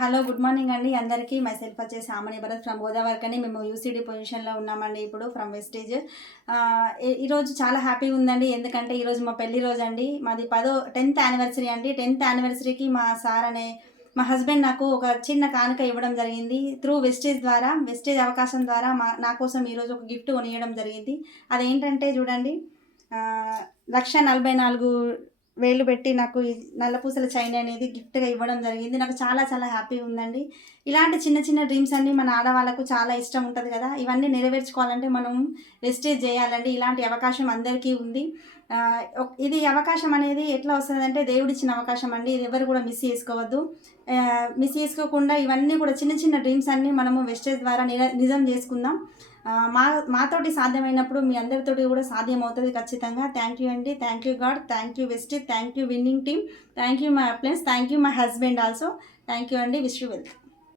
Hello good morning అండి అందరికీ. My self వచ్చేసి ఆమని భరత్ ఫ్రమ్ గోదావరి అని. మేము యూసీడీ పొజిషన్లో ఉన్నామండి ఇప్పుడు ఫ్రమ్ వెస్టేజ్. ఈరోజు చాలా హ్యాపీగా ఉందండి. ఎందుకంటే ఈరోజు మా పెళ్లి రోజు అండి. మాది 10th యానివర్సరీ అండి. 10th యానివర్సరీకి మా హస్బెండ్ నాకు ఒక చిన్న కానుక ఇవ్వడం జరిగింది. త్రూ వెస్టేజ్ అవకాశం ద్వారా నా కోసం ఈరోజు ఒక గిఫ్ట్ కొనియడం జరిగింది. అదేంటంటే చూడండి, 1,44,000 పెట్టి నాకు ఈ నల్లపూసల చైన్ అనేది గిఫ్ట్గా ఇవ్వడం జరిగింది. నాకు చాలా చాలా హ్యాపీగా ఉందండి. ఇలాంటి చిన్న చిన్న డ్రీమ్స్ అన్నీ మన ఆడవాళ్ళకు చాలా ఇష్టం ఉంటుంది కదా. ఇవన్నీ నెరవేర్చుకోవాలంటే మనం వెస్టేజ్ చేయాలండి. ఇలాంటి అవకాశం అందరికీ ఉంది. ఇది అవకాశం అనేది ఎట్లా వస్తుందంటే దేవుడిచ్చిన అవకాశం అండి. ఇది ఎవరు కూడా మిస్ చేసుకోవద్దు. మిస్ చేసుకోకుండా ఇవన్నీ కూడా చిన్న చిన్న డ్రీమ్స్ అన్నీ మనము వెస్టేజ్ ద్వారా నిజం చేసుకుందాం. మాతోటి సాధ్యమైనప్పుడు మీ అందరితోటి కూడా సాధ్యం అవుతుంది ఖచ్చితంగా. థ్యాంక్ యూ అండి. Thank you God. Thank you Vestige. Thank you winning team. Thank you my appliance. Thank you my husband also. Thank you అండి. Wish you welcome.